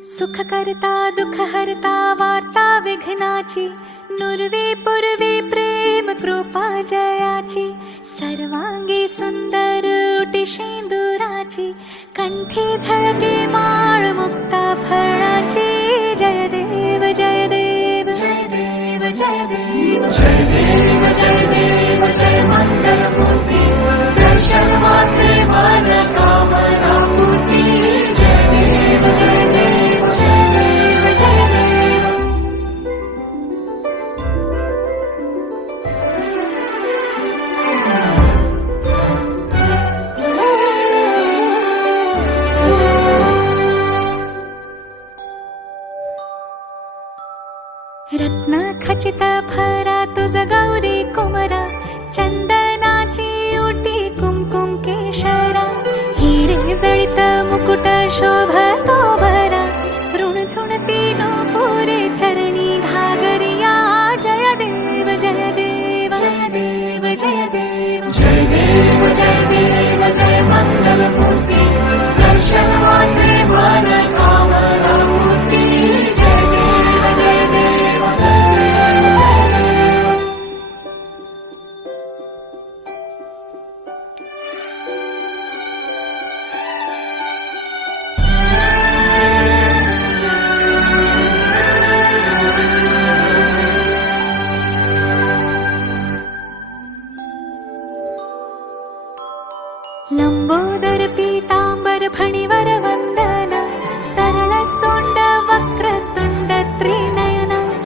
सुख करता दुख हरता वार्ता विघ्नाची, नुरवी पुरवी प्रेम कृपा जयाची, सर्वांगी सुंदर उटी शेंदुराची, कंठी झळके माळ मुक्ता फळाची। जय देव जय देव जय देव जय देव जय देव जय देव जय मंगल मूर्ती, दर्शन मात्रे मन कामना पूर्ती। जय देव जय देव जय देव जय देव। रत्न खचित भरा तुझ गौरी कुमरा, चंदनाची उटी कुमकुम केशरा, हिरे जळित मुकुट शोभतो